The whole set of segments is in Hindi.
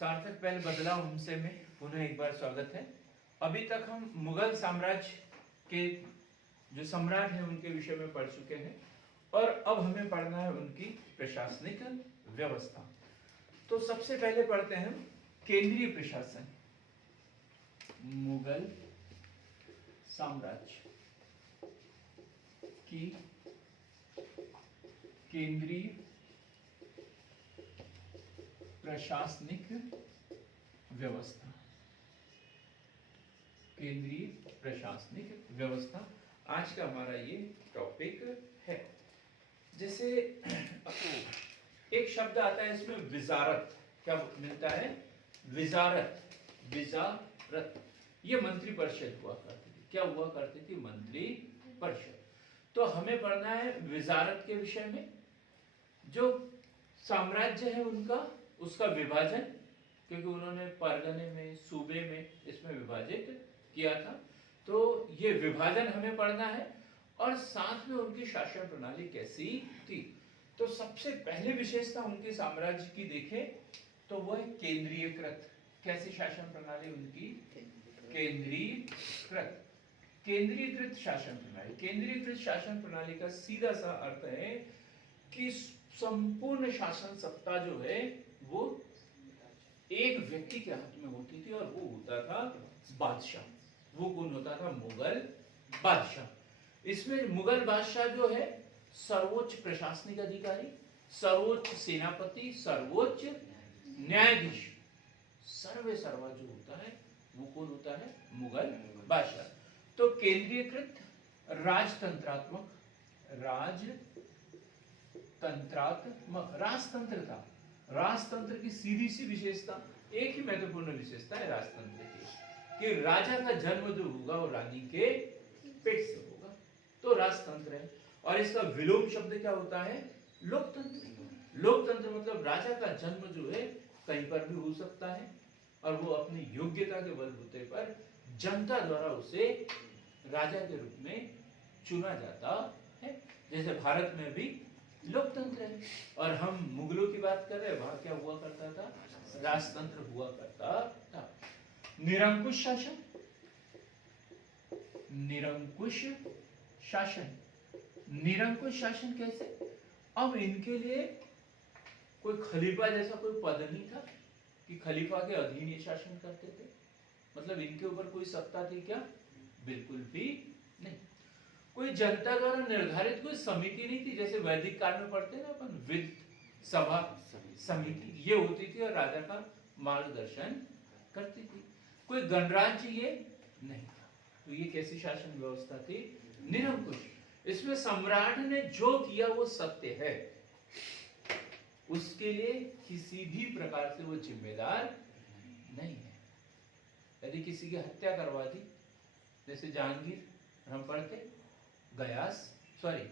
सार्थक पहल बदलाव हमसे में पुनः एक बार स्वागत है। अभी तक हम मुगल साम्राज्य के जो सम्राट हैं उनके विषय में पढ़ चुके हैं और अब हमें पढ़ना है उनकी प्रशासनिक व्यवस्था। तो सबसे पहले पढ़ते हैं केंद्रीय प्रशासन। मुगल साम्राज्य की केंद्रीय प्रशासनिक व्यवस्था। केंद्रीय प्रशासनिक व्यवस्था आज का हमारा ये टॉपिक है। जैसे एक शब्द आता है इसमें विजारत, क्या मिलता है? विजारत। विजारत ये मंत्री परिषद हुआ करती थी। क्या हुआ करती थी? मंत्री परिषद। तो हमें पढ़ना है विजारत के विषय में। जो साम्राज्य है उनका, उसका विभाजन, क्योंकि उन्होंने परगने में, सूबे में इसमें विभाजित किया था। तो ये विभाजन हमें पढ़ना है और साथ में उनकी शासन प्रणाली कैसी थी। तो सबसे पहले विशेषता उनके साम्राज्य की देखें तो वो है केंद्रीयकृत। कैसी शासन प्रणाली उनकी? केंद्रीयकृत। केंद्रीयकृत शासन प्रणाली। केंद्रीयकृत शासन प्रणाली का सीधा सा अर्थ है कि संपूर्ण शासन सत्ता जो है वो एक व्यक्ति के हाथ में होती थी और वो होता था बादशाह। वो कौन होता था? मुगल बादशाह। इसमें मुगल बादशाह जो है सर्वोच्च प्रशासनिक अधिकारी, सर्वोच्च सेनापति, सर्वोच्च न्यायाधीश, सर्वे सर्वा जो होता है वो कौन होता है? मुगल बादशाह। तो केंद्रीयकृत राजतंत्रात्मक, राजतंत्र था। राजतंत्र की सीधी सी विशेषता, एक ही महत्वपूर्ण विशेषता है राजतंत्र की कि राजा का जन्म जो होगा वो रानी के पेट से होगा। तो राजतंत्र है। और इसका विलोम शब्द क्या होता है? लोकतंत्र। लोकतंत्र मतलब राजा का जन्म जो है कहीं पर भी हो सकता है और वो अपनी योग्यता के बलबूते पर जनता द्वारा उसे राजा के रूप में चुना जाता है। जैसे भारत में भी लोकतंत्र है और हम मुगलों की बात कर रहे हैं, वहां क्या हुआ करता था? राजतंत्र हुआ करता था। निरंकुश शासन। निरंकुश शासन। निरंकुश शासन कैसे? अब इनके लिए कोई खलीफा जैसा कोई पद नहीं था कि खलीफा के अधीन ये शासन करते थे। मतलब इनके ऊपर कोई सत्ता थी क्या? बिल्कुल भी नहीं। कोई जनता द्वारा निर्धारित कोई समिति नहीं थी, जैसे वैदिक काल में पढ़ते ना अपन, वित्त सभा समिति ये होती थी और राजा का मार्गदर्शन करती थी। कोई गणराज्य ये नहीं था। तो ये कैसी शासन व्यवस्था थी? निरंकुश। इसमें सम्राट ने जो किया वो सत्य है, उसके लिए किसी भी प्रकार से वो जिम्मेदार नहीं है। यदि किसी की हत्या करवा दी, जैसे जहांगीर, हम पढ़ते गयास, सॉरी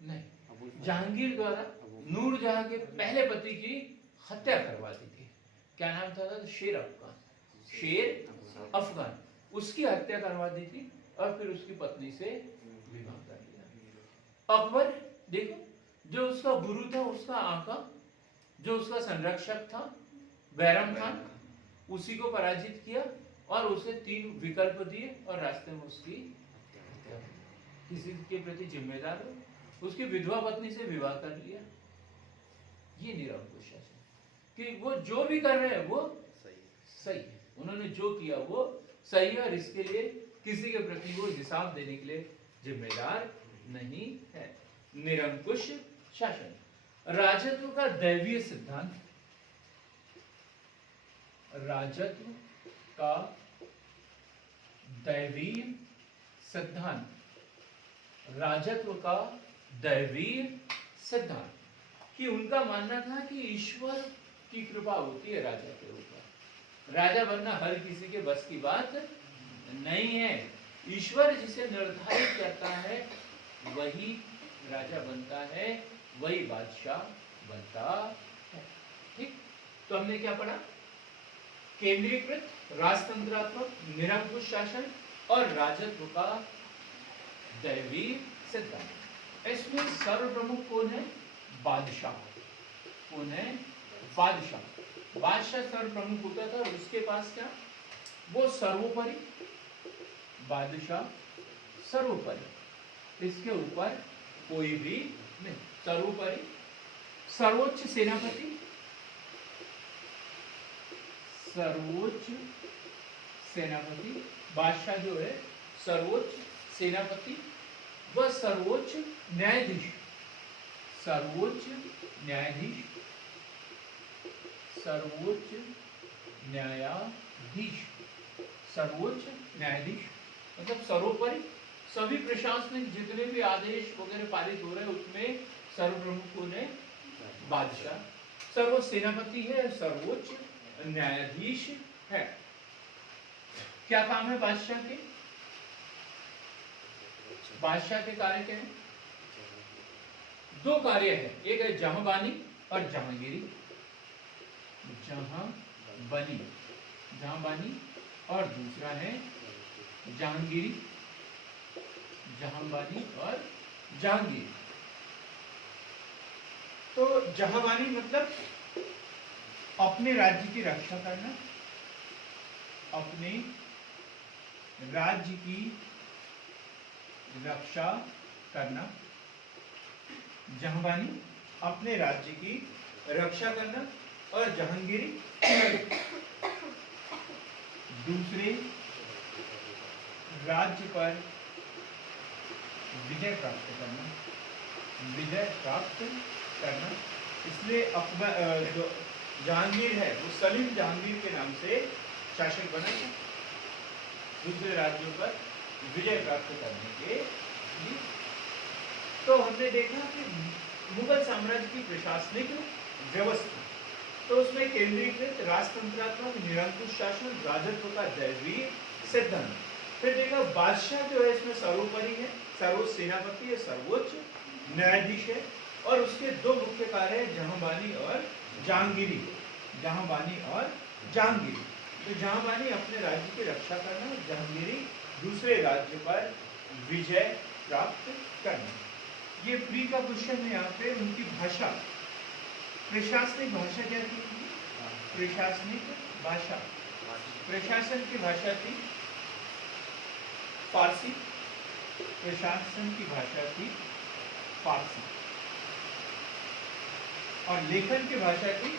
नहीं, जहांगीर द्वारा नूरजहां के पहले पति की हत्या करवा दी थी। क्या नाम था? शेर अफगान। शेर अफगान, उसकी हत्या करवा दी थी और फिर उसकी पत्नी से विवाह कर लिया। अकबर देखो, जो उसका गुरु था, उसका आका, जो उसका संरक्षक था बैरम खान, उसी को पराजित किया और उसे 3 विकल्प दिए और रास्ते में उसकी हत्या। किसी के प्रति जिम्मेदार हो, उसकी विधवा पत्नी से विवाह कर लिया। ये निरंकुश शासन कि वो जो भी कर रहे हैं वो सही है, उन्होंने जो किया वो सही है और इसके लिए किसी के प्रति वो हिसाब देने के लिए जिम्मेदार नहीं है। निरंकुश शासन। राजत्व का दैवीय सिद्धांत। राजत्व का दैवीय सिद्धांत। राजत्व का दैवीय सिद्धांत कि उनका मानना था कि ईश्वर की कृपा होती है राजा के ऊपर। राजा बनना हर किसी के बस की बात नहीं है। ईश्वर जिसे निर्धारित करता है वही राजा बनता है, वही बादशाह बनता है। ठीक, तो हमने क्या पढ़ा? केंद्रीकृत, राजतंत्रात्मक, निरंकुश शासन और राजत्व का दैवीय सिद्धांत। इसमें सर्व प्रमुख कौन है? बादशाह। कौन है? बादशाह। बादशाह सर्व प्रमुख होता था, और उसके पास क्या? वो सर्वोपरि, बादशाह सर्वोपरि, इसके ऊपर कोई भी नहीं। सर्वोपरि, सर्वोच्च सेनापति, सर्वोच्च सेनापति। बादशाह जो है सर्वोच्च सेनापति व सर्वोच्च न्यायाधीश। सर्वोच्च न्यायाधीश, सर्वोच्च न्यायाधीश, सर्वोच्च न्यायाधीश मतलब सर्वोपरि सभी प्रशासनिक जितने भी आदेश वगैरह पारित हो रहे हैं उसमें सर्व प्रमुख कौन है? बादशाह। सर्वोच्च सेनापति है, सर्वोच्च न्यायाधीश है। क्या काम है बादशाह के? बादशाह के कार्य क्या है? दो कार्य है, एक है जहांबानी और जहांगीरी। जहांबानी, जहांबानी, और दूसरा है जहांगीरी। जहांबानी और जहांगीरी। तो जहांबानी मतलब अपने राज्य की रक्षा करना, अपने राज्य की रक्षा करना। जहांबानी अपने राज्य की रक्षा करना, और जहांगीरी दूसरे राज्य पर विजय प्राप्त करना, विजय प्राप्त करना। इसलिए अकबर जो जहांगीर है वो सलीम जहांगीर के नाम से शासक बना था, दूसरे राज्यों पर विजय प्राप्त करने के लिए। तो हमने देखा कि मुगल साम्राज्य की प्रशासनिक व्यवस्था, तो उसमें केंद्रीकृत राजतंत्रात्मक निरंकुश शासन, राजत्व का दैवीय सिद्धांत। फिर देखा बादशाह जो है इसमें सर्वोपरि है, सर्वोच्च सेनापति है, सर्वोच्च न्यायाधीश है, और उसके दो मुख्य कार्य है जहांबानी और जहांगीरी। जहांबानी और जहांगीरी। तो जहांबानी अपने राज्य की रक्षा करना, जहांगीरी दूसरे राज्य पर विजय प्राप्त करना। ये प्री का क्वेश्चन है। यहाँ पे उनकी भाषा, प्रशासनिक भाषा क्या थी? प्रशासनिक भाषा, प्रशासन की भाषा थी फारसी। प्रशासन की भाषा थी फारसी, और लेखन की भाषा थी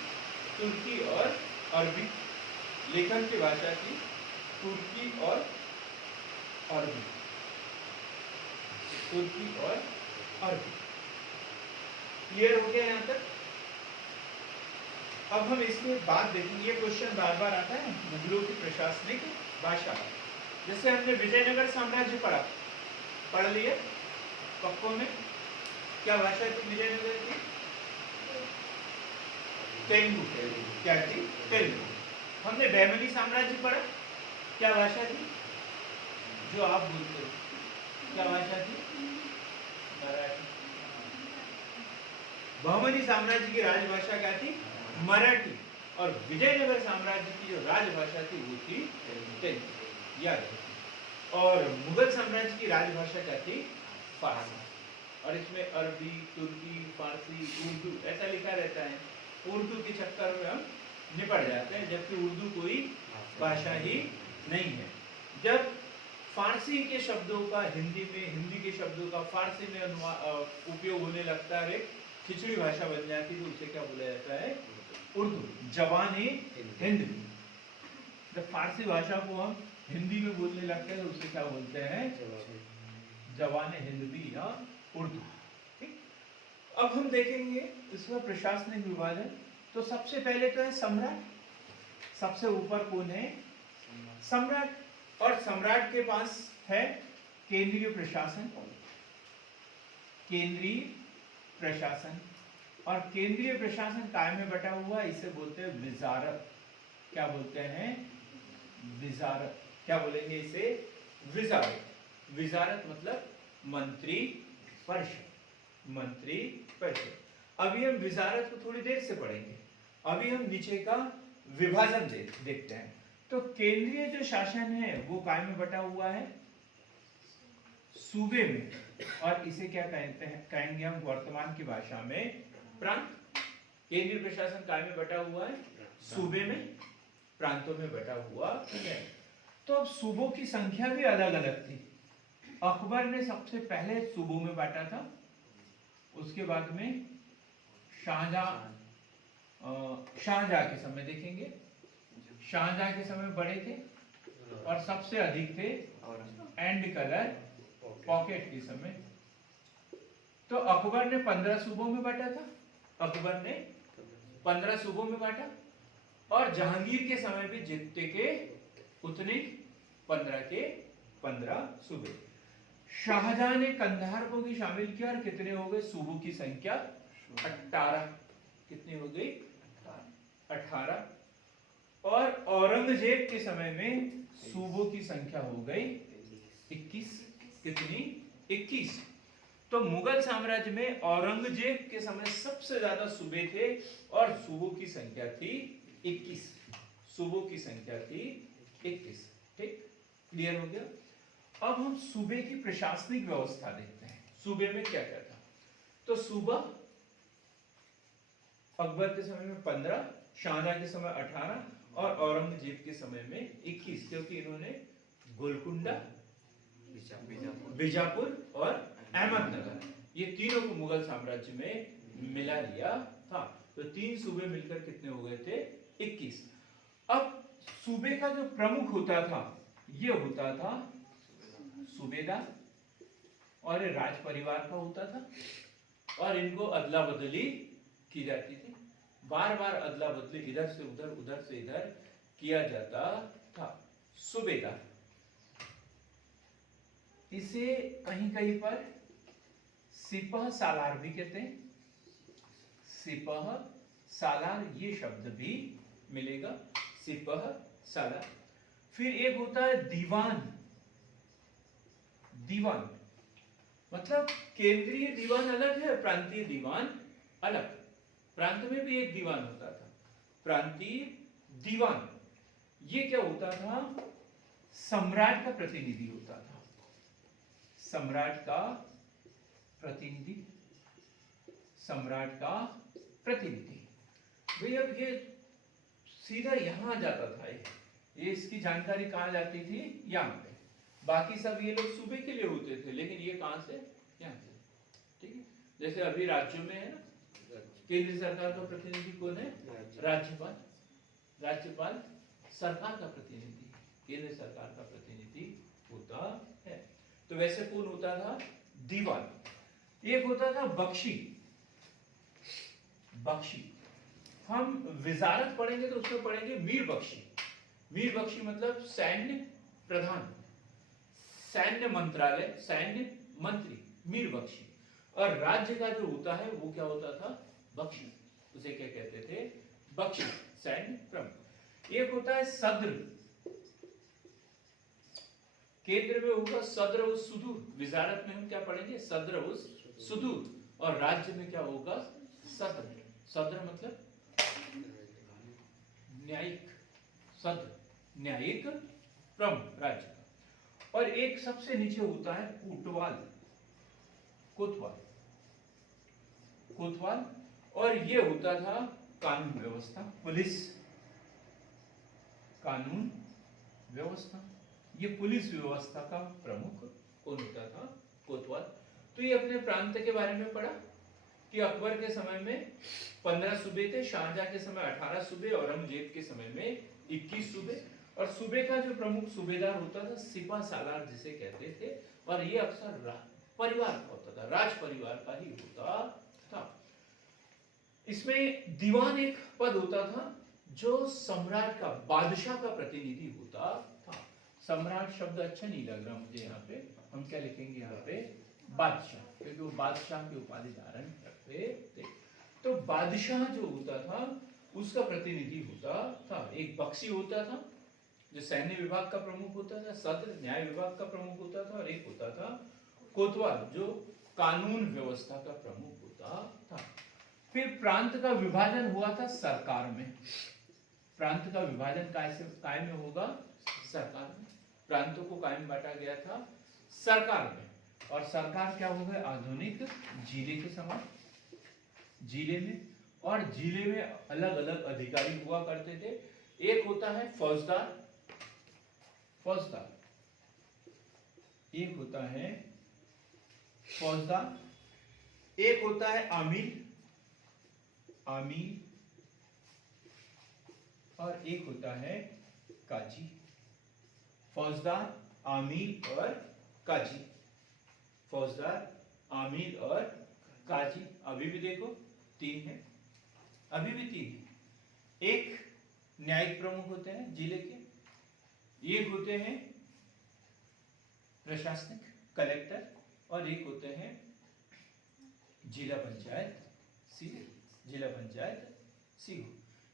तुर्की और अरबी। लेखन की भाषा थी तुर्की और अरबी, तुर्की और अरबी। क्लियर हो गया यहाँ तक? अब हम इसके बाद देखेंगे, ये क्वेश्चन बार बार आता है मुगलों की प्रशासनिक भाषा। जैसे हमने विजयनगर साम्राज्य पढ़ लिया पक्कों में। क्या भाषा थी विजयनगर की? तेलुगु। क्या थी? तेलुगु। हमने बहमनी साम्राज्य पढ़ा, क्या भाषा थी? जो आप बोलते हो, क्या भाषा थी? मराठी। बहमनी साम्राज्य की राजभाषा क्या थी? मराठी। और विजयनगर साम्राज्य की जो राजभाषा थी वो थी तेलुगु। याद रखिए। और मुगल साम्राज्य की राजभाषा क्या थी? फारसी। और इसमें अरबी, तुर्की, फारसी, उर्दू ऐसा लिखा रहता है। उर्दू के चक्कर में हम निपट जाते हैं, जबकि उर्दू कोई भाषा ही नहीं है। जब फारसी के शब्दों का हिंदी में, हिंदी के शब्दों का फारसी में उपयोग होने लगता है, खिचड़ी भाषा बन जाती है, तो उसे क्या बोला जाता है? उर्दू। जवान-ए हिंद। जब फारसी भाषा को हम हिंदी में बोलने लगते हैं तो उसे क्या बोलते हैं? जवान-ए हिंदी या उर्दू। ठीक। अब हम देखेंगे इसमें प्रशासनिक विभाजन। तो सबसे पहले तो है सम्राट। सबसे ऊपर कौन है? सम्राट। और सम्राट के पास है केंद्रीय प्रशासन, केंद्रीय प्रशासन। और केंद्रीय प्रशासन काय में बटा हुआ, इसे बोलते हैं विजारत। क्या बोलते हैं? विजारत। क्या बोलेंगे इसे? विजारत। विजारत मतलब मंत्री परिषद, मंत्री परिषद। अभी हम विजारत को थोड़ी देर से पढ़ेंगे, अभी हम नीचे का विभाजन देखते हैं। तो केंद्रीय जो शासन है वो काय में बटा हुआ है? सूबे में। और इसे क्या कहते हैं, कहेंगे हम वर्तमान की भाषा में प्रांत। केंद्रीय प्रशासन काय में बटा हुआ है? सूबे में, प्रांतों में बटा हुआ है। तो अब सूबों की संख्या भी अलग अलग थी। अकबर ने सबसे पहले सूबों में बांटा था, उसके बाद में शाहजहां के समय देखेंगे, शाहजहां के समय बड़े थे और सबसे अधिक थे एंड कलर पॉकेट के समय। तो अकबर ने 15 सूबों में बांटा था, अकबर ने 15 सूबों में बांटा, और जहांगीर के समय भी जितने के उतने 15 के 15 सूबे। शाहजहां ने कंधार को भी शामिल किया और कितने हो गए सूबों की संख्या? 18। कितनी हो गई? 18। और औरंगजेब के समय में सूबों की संख्या हो गई 21। कितनी? 21। तो मुगल साम्राज्य में औरंगजेब के समय सबसे ज्यादा सूबे थे और सूबों की संख्या थी 21। सूबों की संख्या थी 21। ठीक, क्लियर हो गया? अब हम सूबे की प्रशासनिक व्यवस्था देखते हैं। सूबे में क्या क्या था? तो सूबा अकबर के समय में 15, शाहजहां के समय 18 और औरंगजेब के समय में 21, क्योंकि इन्होंने गोलकुंडा, बीजापुर और अहमदनगर, ये तीनों को मुगल साम्राज्य में मिला लिया था। तो 3 सूबे मिलकर कितने हो गए थे? 21। अब सूबे का जो प्रमुख होता था ये होता था सूबेदार, और ये राज परिवार का होता था, और इनको अदला बदली की जाती थी। बार बार अदला बदली इधर से उधर, उधर से इधर किया जाता था। सूबेदार, इसे कहीं कहीं पर सिपह सालार भी कहते हैं। सिपह सालार ये शब्द भी मिलेगा, सिपह सालार। फिर एक होता है दीवान। दीवान मतलब केंद्रीय दीवान अलग है, प्रांतीय दीवान अलग। प्रांत में भी एक दीवान होता था, प्रांतीय दीवान। ये क्या होता था? सम्राट का प्रतिनिधि होता था, सम्राट का प्रतिनिधि, सम्राट का प्रतिनिधि। भाई अब ये सीधा यहां जाता था, ये इसकी जानकारी कहां जाती थी? यहां पे। बाकी सब ये लोग सूबे के लिए होते थे, लेकिन ये कहां से? यहां से। ठीक है, जैसे अभी राज्यों में है ना, केंद्र सरकार का प्रतिनिधि कौन है? राज्यपाल। राज्यपाल सरकार का प्रतिनिधि, केंद्र सरकार का प्रतिनिधि होता है। तो वैसे कौन होता था? दीवान। एक होता था बख्शी। बख्शी हम विजारत पढ़ेंगे तो उसमें पढ़ेंगे मीर बख्शी। मीर बख्शी मतलब सैन्य प्रधान, सैन्य मंत्रालय, सैन्य मंत्री, मीर बख्शी। और राज्य का जो होता है वो क्या होता था? बख्शी। उसे क्या कहते थे? बख्शी, सैन्य प्रमुख। एक होता है सद्र। केंद्र में होगा सद्र उस सुदूर, विजारत में हम क्या पढ़ेंगे? सद्र उस सुदूर। और राज्य में क्या होगा? सद्र। सद्र मतलब न्यायिक, सद्र न्यायिक प्रमुख राज्य का। और एक सबसे नीचे होता है कोतवाल। कोतवाल, कोतवाल। और ये होता था कानून व्यवस्था, पुलिस, कानून व्यवस्था। ये पुलिस व्यवस्था का प्रमुख कौन होता था? कोतवाल। तो ये अपने प्रांत के बारे में पढ़ा कि अकबर के समय में 15 सूबे थे, शाहजहां के समय 18 सूबे, औरंगजेब के समय में 21 सूबे। और सूबे का जो प्रमुख सूबेदार होता था सिपा सालार जिसे कहते थे, और ये अक्सर परिवार का होता था, राज परिवार का ही होता था। इसमें दीवान एक पद होता था जो सम्राट का, बादशाह का प्रतिनिधि होता था। सम्राट शब्द अच्छा नहीं लग रहा मुझे, यहाँ पे हम क्या लिखेंगे? यहाँ पे बादशाह, क्योंकि वो बादशाह की उपाधि धारण करते थे। तो बादशाह जो होता था उसका प्रतिनिधि होता था। एक बख्शी होता था जो सैन्य विभाग का प्रमुख होता था, सद्र न्याय विभाग का प्रमुख होता था, और एक होता था कोतवाल जो कानून व्यवस्था का प्रमुख होता था। फिर प्रांत का विभाजन हुआ था सरकार में। प्रांत का विभाजन काय में होगा? सरकार में। प्रांतों को काय में बांटा गया था? सरकार में। और सरकार क्या हो गए आधुनिक जिले के समान। जिले में, और जिले में अलग अलग अधिकारी हुआ करते थे। एक होता है फौजदार, फौजदार, एक होता है फौजदार, एक होता है आमीर, आमीर, और एक होता है काजी। फौजदार, आमीर और काजी, फौजदार, आमीर और काजी। अभी भी देखो 3 है, अभी भी 3 है। एक न्यायिक प्रमुख होते हैं जिले के, एक होते हैं प्रशासनिक कलेक्टर, और एक होते हैं जिला पंचायत सीओ, जिला पंचायत सीओ।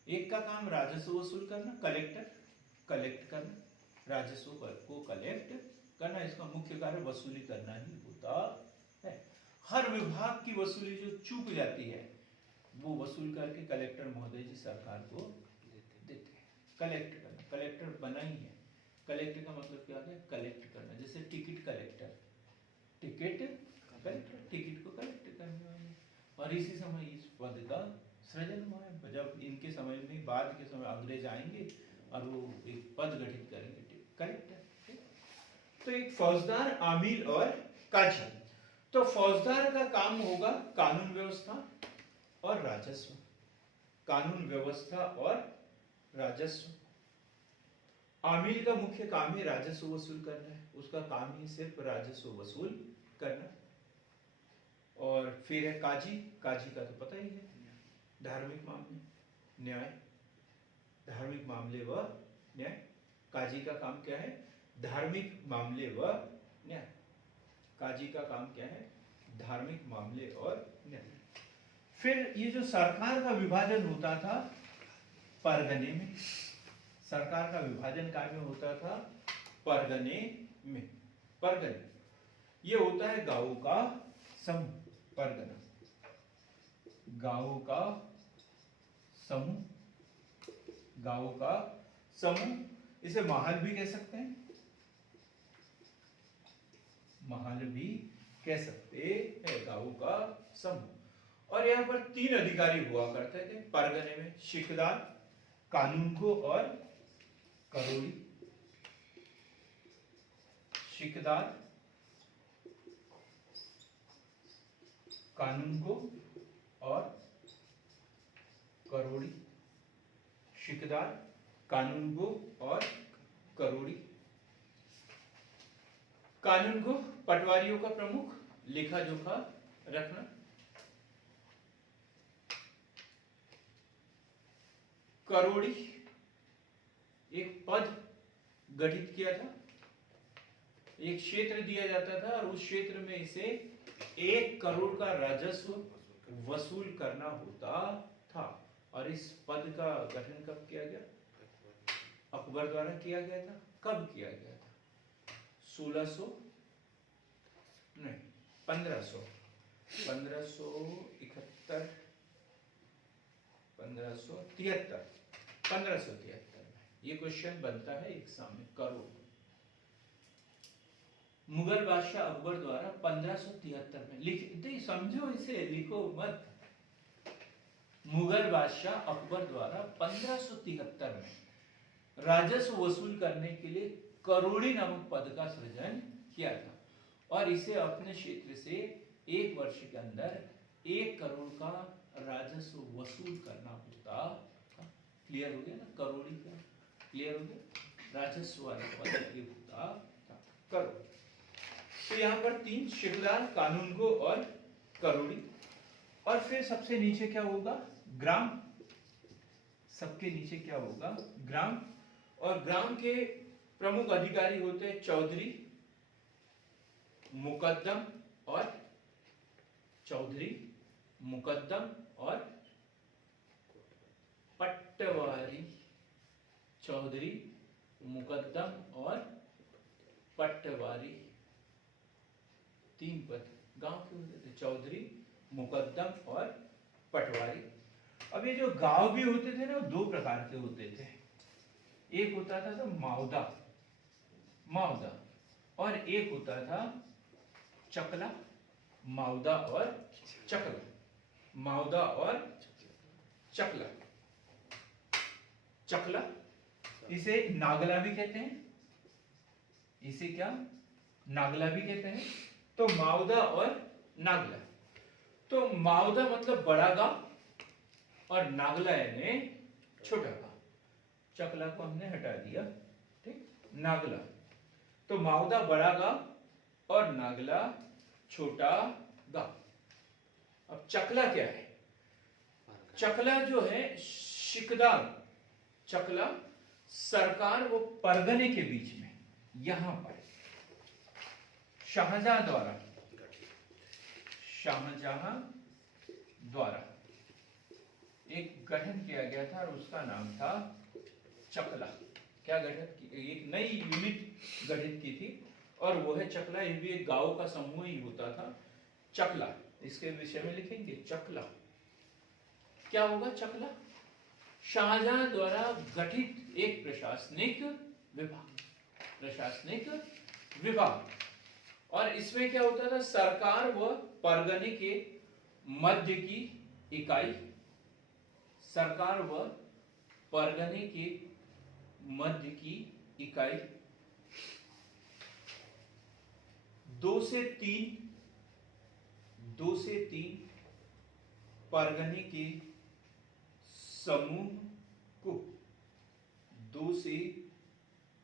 एक का काम राजस्व वसूल करना, कलेक्टर कलेक्ट करना, राजस्व को कलेक्ट करना, इसका मुख्य कार्य वसूली करना ही होता है। हर विभाग की वसूली जो चूक जाती है वो वसूल करके कलेक्टर महोदय जी सरकार को देते हैं। कलेक्ट करना, कलेक्टर बना ही है। कलेक्टर का मतलब क्या है? कलेक्ट करना। जैसे ticket collector, ticket collector, ticket को कलेक्ट करना। और इसी समय इस पद का सृजन हुआ है। जब इनके समय में, बाद के समय अंग्रेज आएंगे और वो एक पद गठित करेंगे, कलेक्टर। तो एक फौजदार, आमीर और काजी। तो फौजदार का काम होगा कानून व्यवस्था और राजस्व, कानून व्यवस्था और राजस्व। आमीर का मुख्य काम ही राजस्व वसूल करना है, उसका काम ही सिर्फ राजस्व वसूल करना। और फिर है काजी, काजी का तो पता ही है, धार्मिक मामले, न्याय, धार्मिक मामले व न्याय। काजी का काम क्या है? धार्मिक मामले व न्याय। काजी का काम क्या है? धार्मिक मामले और न्याय। फिर ये जो सरकार का विभाजन होता था परगने में, सरकार का विभाजन काय में होता था? परगने में। परगने ये होता है गांवों का समूह, परगना, गांवों का समूह, गांवों का समूह। इसे महल भी कह सकते हैं, महल भी कह सकते हैं, गांवों का समूह। और यहाँ पर 3 अधिकारी हुआ करते थे परगने में, शिकदार, कानूनगो और करोड़ी। शिकदार, कानूनगो और करोड़ी। शिकदार, कानूनगो और करोड़ी। कानूनगो पटवारियों का प्रमुख, लेखा जोखा रखना। करोड़ी एक पद गठित किया था, एक क्षेत्र दिया जाता था और उस क्षेत्र में इसे 1 करोड़ का राजस्व वसूल करना होता था। और इस पद का गठन कब किया गया? अकबर द्वारा किया गया था। कब किया गया था? 1600 नहीं 1571 1573 में ये क्वेश्चन बनता है एग्जाम में। करोड़ मुगल बादशाह अकबर द्वारा 1573 में लिख, समझो इसे, लिखो मत। मुगल बादशाह अकबर द्वारा 1573 में राजस्व वसूल करने के लिए करोड़ी नामक पद का सृजन किया था और इसे अपने क्षेत्र से 1 वर्ष के अंदर 1 करोड़ का राजस्व वसूल करना होता था। क्लियर हो गया ना? करोड़ी का क्लियर हो गया? राजस्व वाला पद ये होता था करोड़। तो यहाँ पर 3 शिकदार, कानूनगो और करोड़ी। और फिर सबसे नीचे क्या होगा? ग्राम। सबके नीचे क्या होगा? ग्राम। और ग्राम के प्रमुख अधिकारी होते हैं चौधरी, मुकद्दम और चौधरी, मुकद्दम और पट्टवारी। चौधरी, मुकद्दम और पट्टवारी, 3 पद गांव के होते थे, चौधरी, मुकद्दम और पटवारी। अब ये जो गांव भी होते थे ना, 2 प्रकार के होते थे। एक होता था तो माउदा, माउदा, और एक होता था चकला, माउदा और चकला, माउदा और चकला। चकला इसे नागला भी कहते हैं, इसे क्या नागला भी कहते हैं। तो माउदा और नागला। तो माउदा मतलब बड़ा गांव और नागला यानी छोटा गांव। चकला को हमने हटा दिया, ठीक। नागला, तो माउदा बड़ा गांव और नागला छोटा गांव। अब चकला क्या है? चकला जो है शिकदार, चकला सरकार वो परगने के बीच में, यहां पर शाहजहां द्वारा एक गठन किया गया था और उसका नाम था चकला। क्या गठित की? एक नई यूनिट गठित की थी और वो है चकला। ये भी एक गांव का समूह ही होता था, चकला। इसके विषय में लिखेंगे चकला। क्या होगा चकला? शाहजहां द्वारा गठित एक प्रशासनिक विभाग, प्रशासनिक विभाग। और इसमें क्या होता था? सरकार व परगने के मध्य की इकाई, सरकार व परगने के मध्य की इकाई 2 से 3 परगने के समूह को, 2 से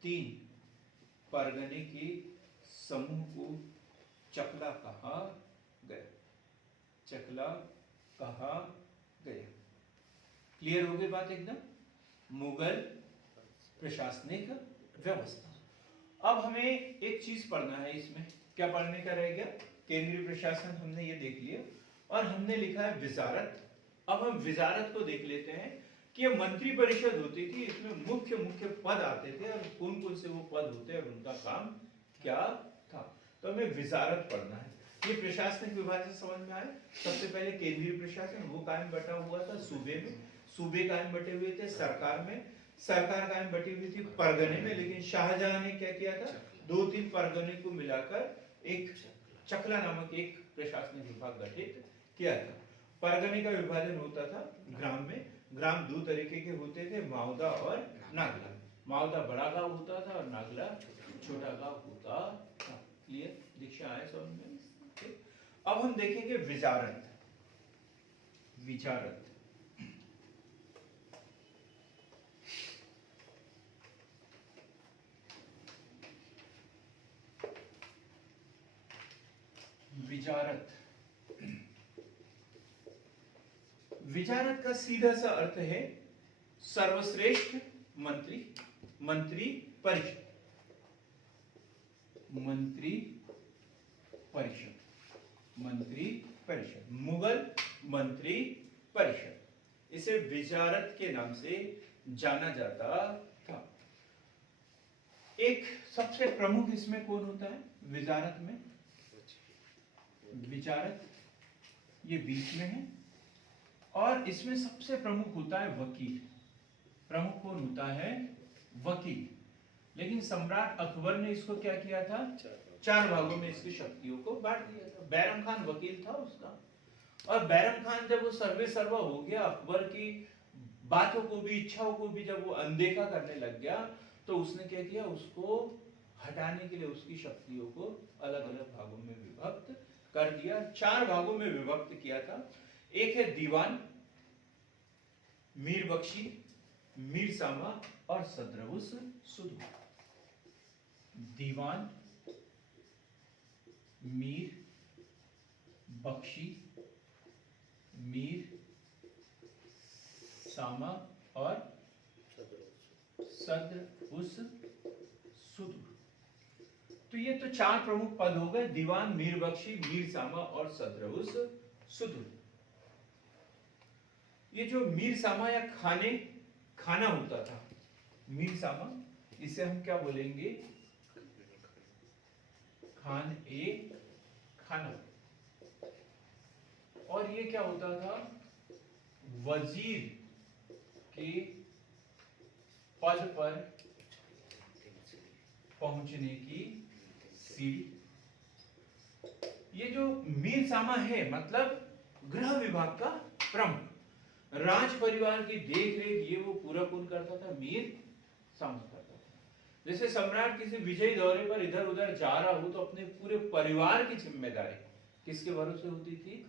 3 परगने के समूह को चकला कहा गया, चकला कहा गया। क्लियर हो गई बात एकदम? मुगल प्रशासनिक व्यवस्था। अब हमें एक चीज पढ़ना है इसमें। क्या पढ़ने का रह गया? केंद्रीय प्रशासन हमने ये देख लिया और हमने लिखा है विजारत। अब हम विजारत को देख लेते हैं कि ये मंत्री परिषद होती थी, इसमें मुख्य मुख्य पद आते थे और कौन कौन से वो पद होते हैं और उनका काम क्या था। तो हमें विजारत पढ़ना है। ये प्रशासनिक विभाजन समझ में आए? सबसे पहले केंद्रीय प्रशासन वो कायम बटा हुआ था सूबे में, सूबे कायम बटे हुए थे सरकार में, सरकार कायम बटी हुई थी परगने में। लेकिन शाहजहां ने क्या किया था? 2-3 परगने को मिलाकर एक चकला नामक एक प्रशासनिक विभाग गठित किया था। परगने का विभाजन होता था ग्राम में। ग्राम 2 तरीके के होते थे, माउदा और नागला। माउदा बड़ा गांव होता था और नागला छोटा गांव होता था। क्लियर? दीक्षा आए समझ में? अब हम देखेंगे विजारत। विजारत विजारत विजारत का सीधा सा अर्थ है सर्वश्रेष्ठ मंत्री, मंत्री परिषद, मंत्री परिषद, मंत्री परिषद, मुगल मंत्री परिषद। इसे विजारत के नाम से जाना जाता था। एक सबसे प्रमुख इसमें कौन होता है विजारत में? विजारत ये बीच में है और इसमें सबसे प्रमुख होता है वकील। प्रमुख कौन होता है? वकील। लेकिन सम्राट अकबर ने इसको क्या किया था? 4 भागों में इसकी शक्तियों को बांट दिया था। बैरम खान वकील था उसका, और बैरम खान जब वो सर्वे सर्वा हो गया, अकबर की बातों को भी इच्छाओं को भी जब वो अनदेखा करने लग गया, तो उसने क्या किया? उसको हटाने के लिए उसकी शक्तियों को अलग अलग भागों में विभक्त कर दिया। 4 भागों में विभक्त किया था। एक है दीवान, मीर बख्शी, मीर सामा और सद्रउस सुदू। दीवान, मीर बख्शी, मीर सामा और सद्रउस सुदू। तो ये तो 4 प्रमुख पद हो गए, दीवान, मीर बख्शी, मीर सामा और सद्रउस सुदू। ये जो मीर सामा या खाना होता था, मीर सामा, इसे हम क्या बोलेंगे? खाना। और ये क्या होता था? वजीर के पद पर पहुंचने की सीढ़ी। ये जो मीर सामा है मतलब गृह विभाग का प्रमुख, राज परिवार की देख रेख ये वो पूरा कौन करता था? मीर सामा करता था। जैसे सम्राट किसी विजयी दौरे पर इधर उधर जा रहा हो तो अपने पूरे परिवार की जिम्मेदारी किसके भरोसे होती थी?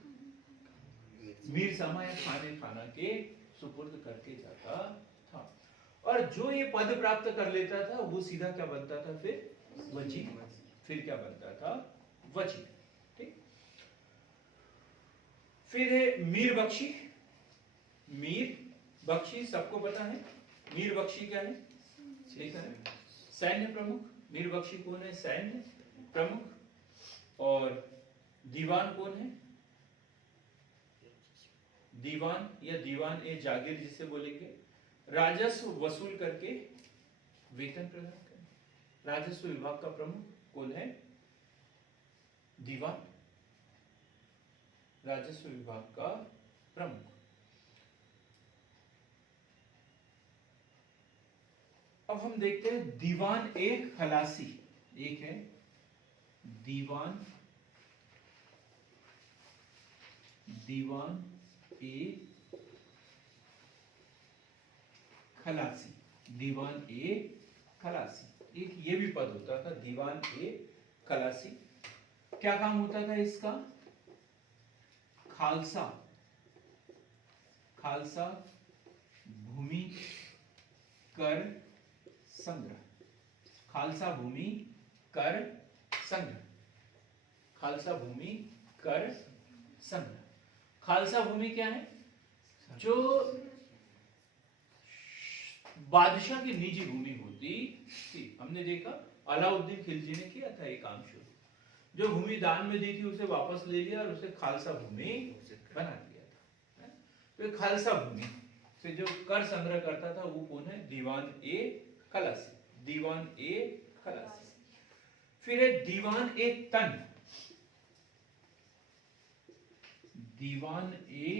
मीर सामा या खाने खाना के सुपुर्द करके जाता था। और जो ये पद प्राप्त कर लेता था वो सीधा क्या बनता था? फिर वजीर। फिर क्या बनता था? वजीर। ठीक। फिर है मीर बख्शी। मीर बख्शी सबको पता है। मीर बख्शी क्या है? देखा है, सैन्य प्रमुख। मीर बख्शी कौन है? सैन्य प्रमुख। और दीवान कौन है? दीवान या दीवान ए जागीर जिसे बोलेंगे, राजस्व वसूल करके वेतन प्रदान करें। राजस्व विभाग का प्रमुख कौन है? दीवान, राजस्व विभाग का प्रमुख। अब हम देखते हैं दीवान ए खलासी। एक है दीवान, दीवान ए खलासी। दीवान ए खलासी, एक ये भी पद होता था दीवान ए खलासी। क्या काम होता था इसका? खालसा, खालसा भूमि कर संग्रह। खालसा भूमि कर संग्रह। खालसा भूमि कर संग्रह। खालसा भूमि क्या है? जो बादशाह की निजी भूमि होती थी। हमने देखा अलाउद्दीन खिलजी ने किया था एक काम शुरू, जो भूमि दान में दी थी उसे वापस ले लिया और उसे खालसा भूमि बना दिया था। तो खालसा भूमि से जो कर संग्रह करता था वो कौन है? दीवान ए खलासी। दीवान ए खलासी। फिर है दीवान ए तन। दीवान ए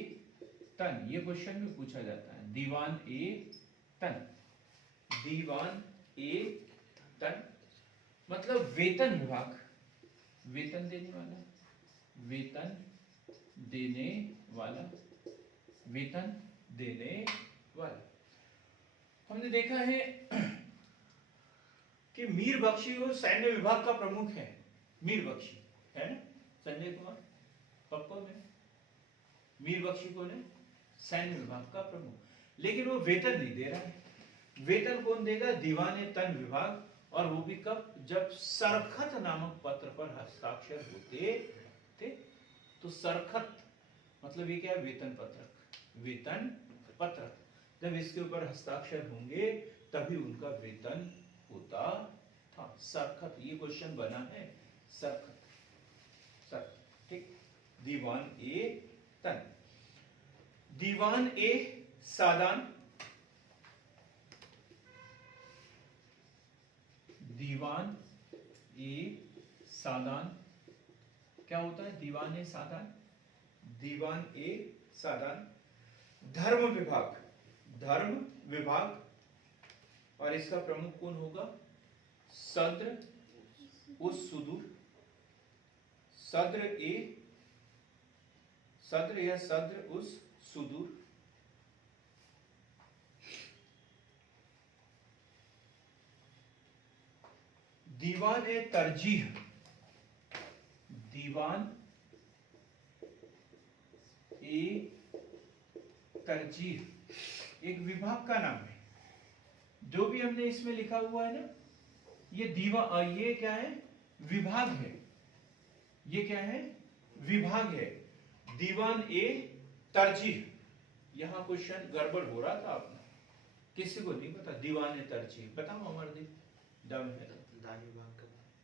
तन, ये क्वेश्चन में पूछा जाता है। दीवान ए तन। दीवान ए तन मतलब वेतन विभाग, वेतन देने वाला, वेतन देने वाला, वेतन देने वाला। हमने देखा है कि मीर बख्शी वो सैन्य विभाग का प्रमुख है। मीर बख्शी है ना, संजय कुमार पक्को में। मीर बख्शी कौन है? सैन्य विभाग का प्रमुख। लेकिन वो वेतन नहीं दे रहा है। वेतन कौन देगा? दीवान ए तन विभाग। और वो भी कब? जब सरखत नामक पत्र पर हस्ताक्षर होते थे। तो सरखत मतलब ये क्या है? वेतन पत्रक। वेतन पत्रक जब इसके ऊपर हस्ताक्षर होंगे तभी उनका वेतन होता था। सरखत, ये क्वेश्चन बना है सरखत, सरखत। ठीक। दीवान ए तन। दीवान ए सादान। दीवान ए सादान क्या होता है? दीवान ए सादान, दीवान ए सादान धर्म विभाग, धर्म विभाग। और इसका प्रमुख कौन होगा? सद्र उस सुदूर। सद्र ए, सद्र या सद्र उस सुदूर। दीवान ए तरजीह। दीवान ए तरजीह एक विभाग का नाम है। जो भी हमने इसमें लिखा हुआ है ना, ये ये क्या है? विभाग है। ये क्या है? विभाग है। दीवान ए तरजीह। यहां क्वेश्चन गड़बड़ हो रहा था अपना, किसी को नहीं पता। दीवान ए तरजीह बताओ अमरदीप।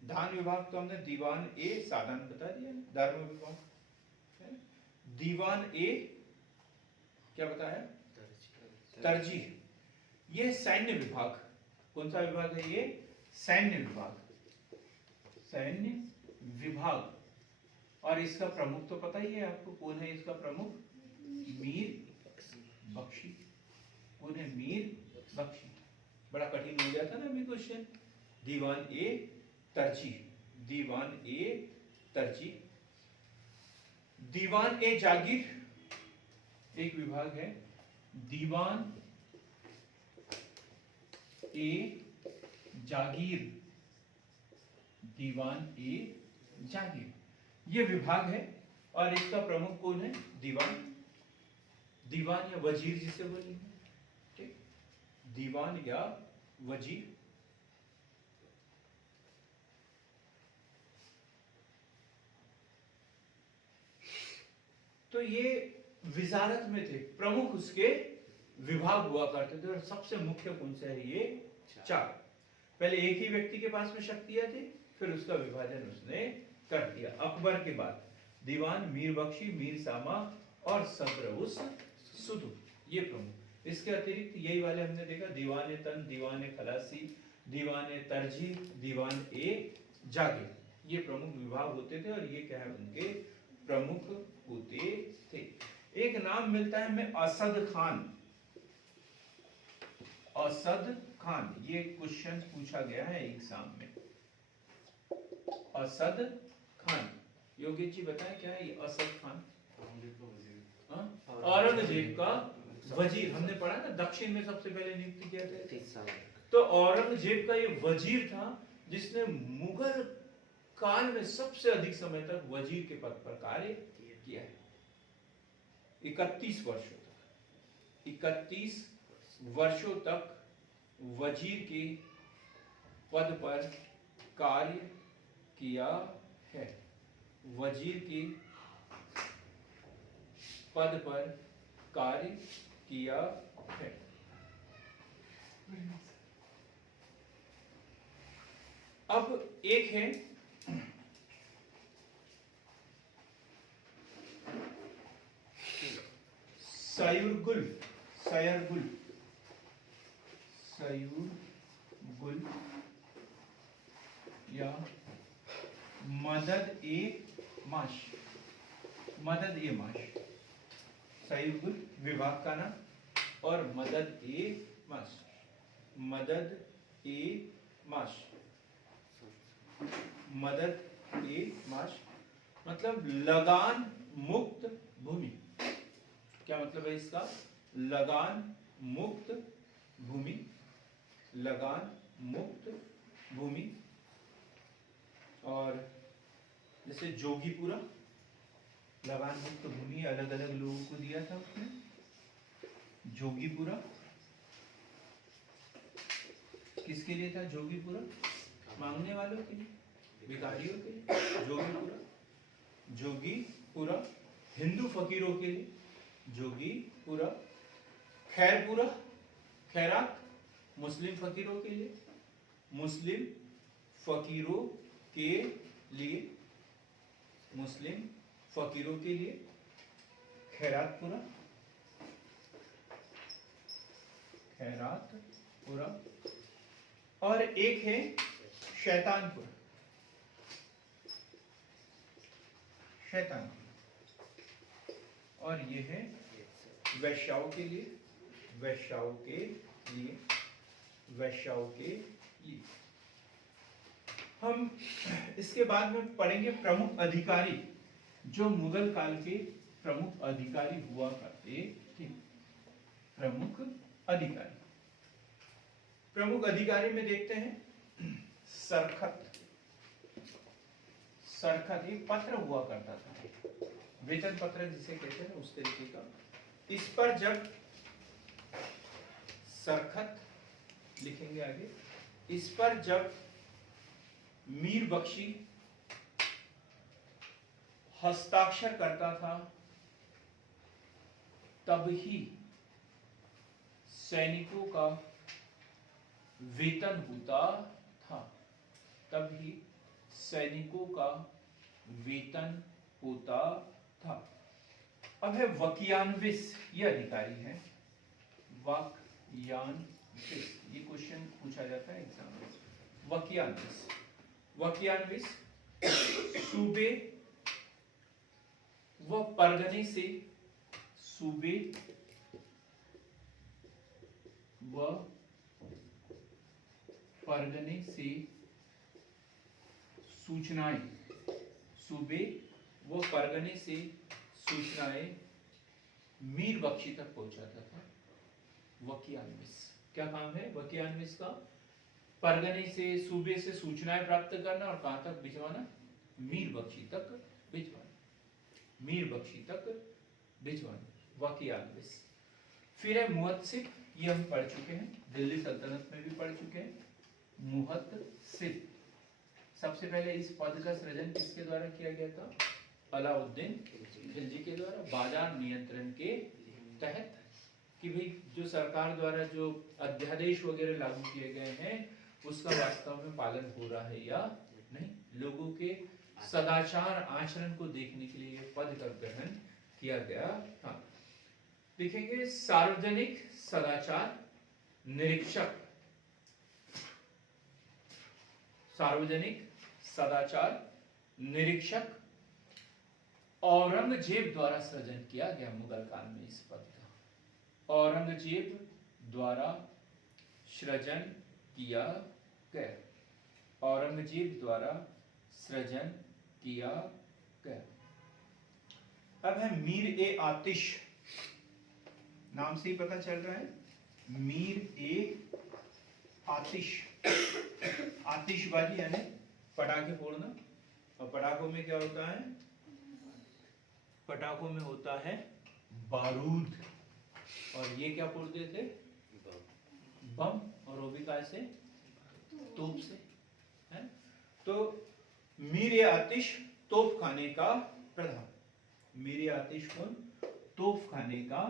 दान विभाग तो हमने दीवान ए साधन बता दिया। धर्म विभाग, दीवान ए क्या बताया? तरजीह। यह सैन्य विभाग। कौन सा विभाग है ये? सैन्य विभाग। सैन्य विभाग। और इसका प्रमुख तो पता ही है आपको, कौन है इसका प्रमुख? मीर बख्शी। कौन है? मीर बख्शी। बड़ा कठिन हो गया था ना अभी क्वेश्चन। दीवान ए तरजीह, दीवान ए तरजीह। दीवान ए जागीर एक विभाग है, दीवान ए जागीर, दीवान ए जागीर ये विभाग है और इसका प्रमुख कौन है? दीवान, दीवान या वजीर जिसे बोलेंगे, ठीक, दीवान या वजीर। तो ये विजारत में थे, प्रमुख उसके विभाग हुआ करते थे और सबसे मुख्य कौन से है? ये चार। पहले एक ही व्यक्ति के पास में शक्तियां थी, फिर उसका विभाजन उसने कर दिया। अकबर के बाद दीवान मीर बख्शी, मीर सामा और सब्र उस सुदू, ये प्रमुख। इसके अतिरिक्त यही वाले हमने देखा, दीवान तन, दीवान खलासी, दीवान तरजी, दीवान ए जागीर, ये प्रमुख विभाग होते थे और ये क्या है? उनके प्रमुख होते थे। एक नाम मिलता है हमें असद खान, असद खान, ये क्वेश्चन पूछा गया है एग्जाम में। असद खान, योगेश जी बताएं क्या है ये असद खान? औरंगजेब का वजीर, हमने पढ़ा ना दक्षिण में सबसे पहले नियुक्त किया था। तो औरंगजेब का ये वजीर था जिसने मुगल काल में सबसे अधिक समय तक वजीर के पद पर कार्य किया है, 31 वर्षों तक, 31 वर्षों तक वजीर के पद पर कार्य किया है, वजीर के पद पर कार्य किया है। अब एक है सयुरगुल, सयरगुल, सयुरगुल या मदद ए माश, मदद ए माश, सयुरगुल विभाग का नाम और मदद ए माश, मदद ए माश, मदद ए माश मतलब लगान मुक्त भूमि। क्या मतलब है इसका? लगान मुक्त भूमि, लगान मुक्त भूमि। और जैसे जोगीपुरा, लगान मुक्त भूमि अलग अलग लोगों को दिया था उसने। जोगीपुरा किसके लिए था? जोगीपुरा मांगने वालों के लिए, भिखारियों के लिए। जोगीपुरा, जोगीपुरा हिंदू फकीरों के लिए, जोगीपुरा। खैरपुरा, खैरात मुस्लिम फकीरों के लिए, मुस्लिम फकीरों के लिए, मुस्लिम फकीरों के लिए खैरातपुरा, खैरातपुरा। और एक है शैतानपुर, शैतानपुर। और ये है वैश्याओं के लिए, वैश्याओं के लिए, वैश्याओं के लिए। हम इसके बाद में पढ़ेंगे प्रमुख अधिकारी, जो मुगल काल के प्रमुख अधिकारी हुआ करते थे। प्रमुख अधिकारी, प्रमुख अधिकारी में देखते हैं सरखत, सरखत एक पत्र हुआ करता था, वेतन पत्र जिसे कहते हैं उस तरीके का। इस पर जब सरखत लिखेंगे आगे, इस पर जब मीर बख्शी हस्ताक्षर करता था तब ही सैनिकों का वेतन होता था, तब ही सैनिकों का वेतन होता था। अब है वकियानविस, ये अधिकारी है, वकियानविस, ये क्वेश्चन पूछा जाता है एग्जाम में। वकियानविस, वकियानविस सूबे व परगने से, सूबे व परगने से सूचनाएं, सूबे व परगने से सूचनाएं मीर बख्शी तक पहुंचाता था। वकियानविस क्या काम है वकियानविस का? परगने से, सूबे से सूचनाएं प्राप्त करना और कहां तक भिजवाना? मीर बख्शी तक भिजवाना। मीर बख्शी तक भिजवाना वकियानविस। फिर है मुहत्सिब, ये हम पढ़ चुके हैं, दिल्ली सल्तनत में भी पढ़ चुके हैं। मुहत्सिब, सबसे पहले इस पद का सृजन किसके द्वारा किया गया था? अलाउद्दीन खिलजी के द्वारा, बाजार नियंत्रण के तहत, कि भाई जो सरकार द्वारा जो अध्यादेश वगैरह लागू किए गए हैं उसका वास्तव में पालन हो रहा है या नहीं, लोगों के सदाचार आचरण को देखने के लिए पद का ग्रहण किया गया था। देखेंगे सार्वजनिक सदाचार निरीक्षक, सार्वजनिक सदाचार निरीक्षक औरंगजेब द्वारा सृजन किया गया मुगल काल में इस पद का। औरंगजेब द्वारा सृजन किया गया। औरंगजेब द्वारा सृजन किया गया। अब है मीर ए आतिश, नाम से ही पता चल रहा है, मीर ए आतिश। आतिशबाजी यानी पटाखे फोड़ना, और पटाखों में क्या होता है? पटाखों में होता है बारूद, और ये क्या फोड़ते थे? बम, और वो भी कैसे? तोप से, है? तो मीर ए आतिश तोप खाने का प्रधान। मीर ए आतिश कौन? तोप खाने का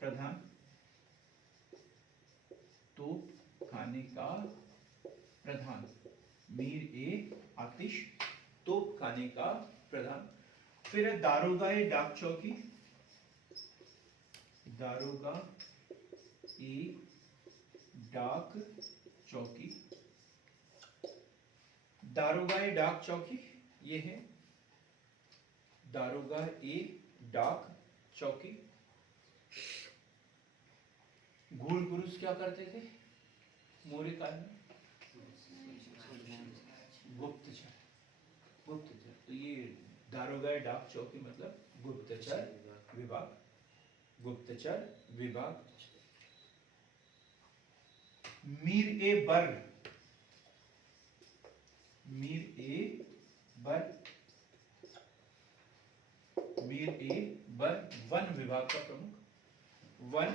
प्रधान, तोप खाने का प्रधान। मीर ए आतिश तोप खाने का प्रधान। फिर है दारोगा ए डाक चौकी, दारोगा ए डाक चौकी। दारोगा ए डाक चौकी ये है दारोगा ए डाक चौकी। गूढ़ पुरुष क्या करते थे मौर्य काल में? गुप्तचर, गुप्तचर। तो ये दारोगा डाक चौकी मतलब गुप्तचर विभाग, गुप्तचर विभाग। मीर ए बर, मीर ए बर, मीर ए बर वन विभाग का प्रमुख, वन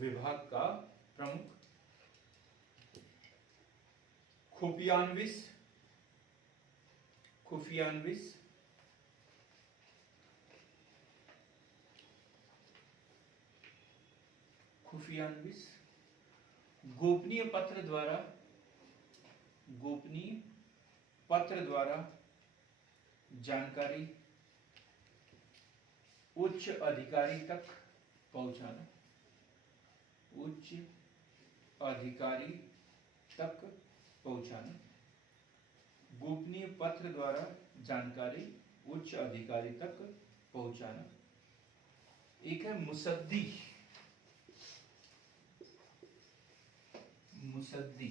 विभाग का प्रमुख। खुफियानविस, खुफियानविस खुफियानविस गोपनीय पत्र द्वारा, गोपनीय पत्र द्वारा जानकारी उच्च अधिकारी तक पहुंचाना, उच्च अधिकारी तक पहुंचाना। गोपनीय पत्र द्वारा जानकारी उच्च अधिकारी तक पहुंचाना। एक है मुसद्दी, मुसद्दी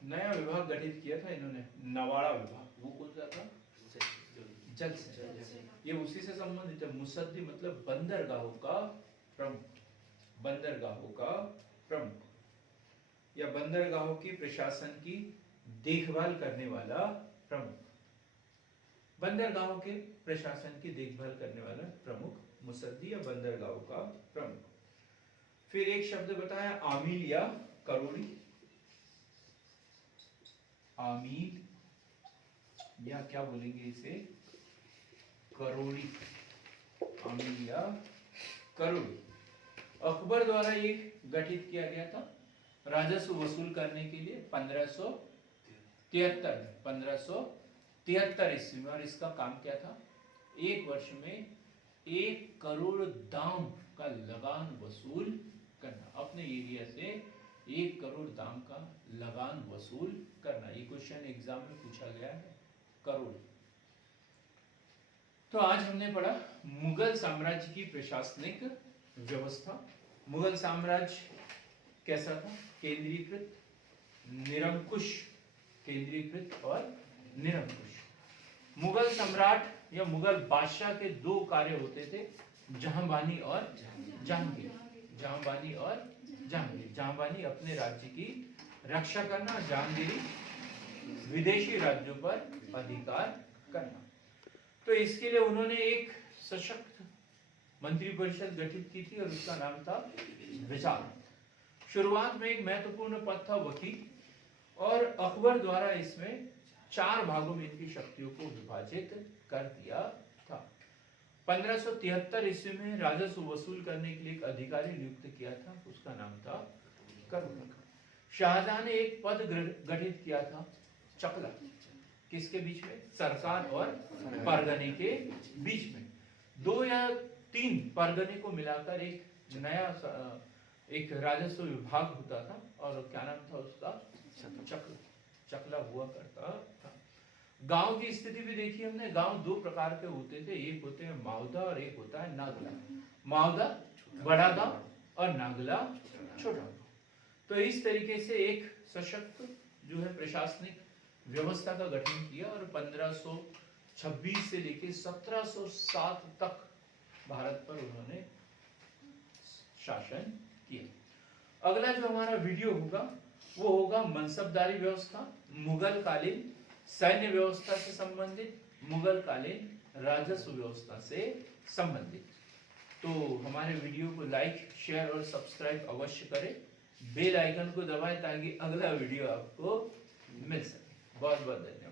नया विभाग गठित किया था इन्होंने, नवाड़ा विभाग। वो कौन सा था? जल से, ये उसी से संबंधित है। मुसद्दी मतलब बंदरगाहों का प्रमुख, बंदरगाहों का प्रमुख, या बंदरगाहों की प्रशासन की देखभाल करने वाला प्रमुख। बंदरगाहों के प्रशासन की देखभाल करने वाला प्रमुख मुसद्दी या बंदरगाहों का प्रमुख। फिर एक शब्द बताया आमील या करोड़ी, आमील या क्या बोलेंगे इसे? करोड़ी, आमील या करोड़ी। अकबर द्वारा ये गठित किया गया था राजस्व वसूल करने के लिए 1573 ईस्वी में। और इसका काम क्या था? एक वर्ष में 1 करोड़ दाम का लगान वसूल करना, अपने एरिया से 1 करोड़ दाम का लगान वसूल करना। ये क्वेश्चन एग्जाम में पूछा गया है, करोड़। तो आज हमने पढ़ा मुगल साम्राज्य की प्रशासनिक व्यवस्था। मुगल साम्राज्य कैसा था? केंद्रीकृत, निरंकुश, केंद्रीकृत और निरंकुश। मुगल सम्राट या मुगल बादशाह के दो कार्य होते थे, जहांबानी और जहांगीर। जहांबानी और जहांगीर। जहांबानी अपने राज्य की रक्षा करना और जहांगीरी विदेशी राज्यों पर अधिकार करना। तो इसके लिए उन्होंने एक सशक्त मंत्रिपरिषद गठित की थी और उसका नाम था विचार। शुरुआत में एक महत्वपूर्ण पद था वकील, और अकबर द्वारा इसमें 4 भागों में इनकी शक्तियों को विभाजित कर दिया था। 1573 ईस्वी में राजस्व वसूल करने के लिए एक अधिकारी नियुक्त किया था, उसका नाम था करुणक। शाहजहां ने एक पद गठित किया था चकला। किसके बीच में? सरकार और परगने के बीच में। 2 या 3 परगने को मिलाकर एक नया एक राजस्व विभाग होता था, और क्या नाम था उसका? चकला। चकला हुआ करता था। गांव की स्थिति भी देखी हमने। गांव 2 प्रकार के होते थे, एक होते हैं मावदा और एक होता है नागला। मावदा बड़ा गांव और नागला छोटा गांव। तो इस तरीके से एक सशक्त जो है प्रशासनिक व्यवस्था का गठन किया, और 1526 से लेकर 1707 तक भारत पर उन्होंने शासन किया। अगला जो हमारा वीडियो होगा वो होगा मनसबदारी व्यवस्था, मुगल कालीन सैन्य व्यवस्था से संबंधित, मुगल कालीन राजस्व व्यवस्था से संबंधित। तो हमारे वीडियो को लाइक, शेयर और सब्सक्राइब अवश्य करें। बेल आइकन को दबाएं ताकि अगला वीडियो आपको मिल सके। बहुत बहुत धन्यवाद।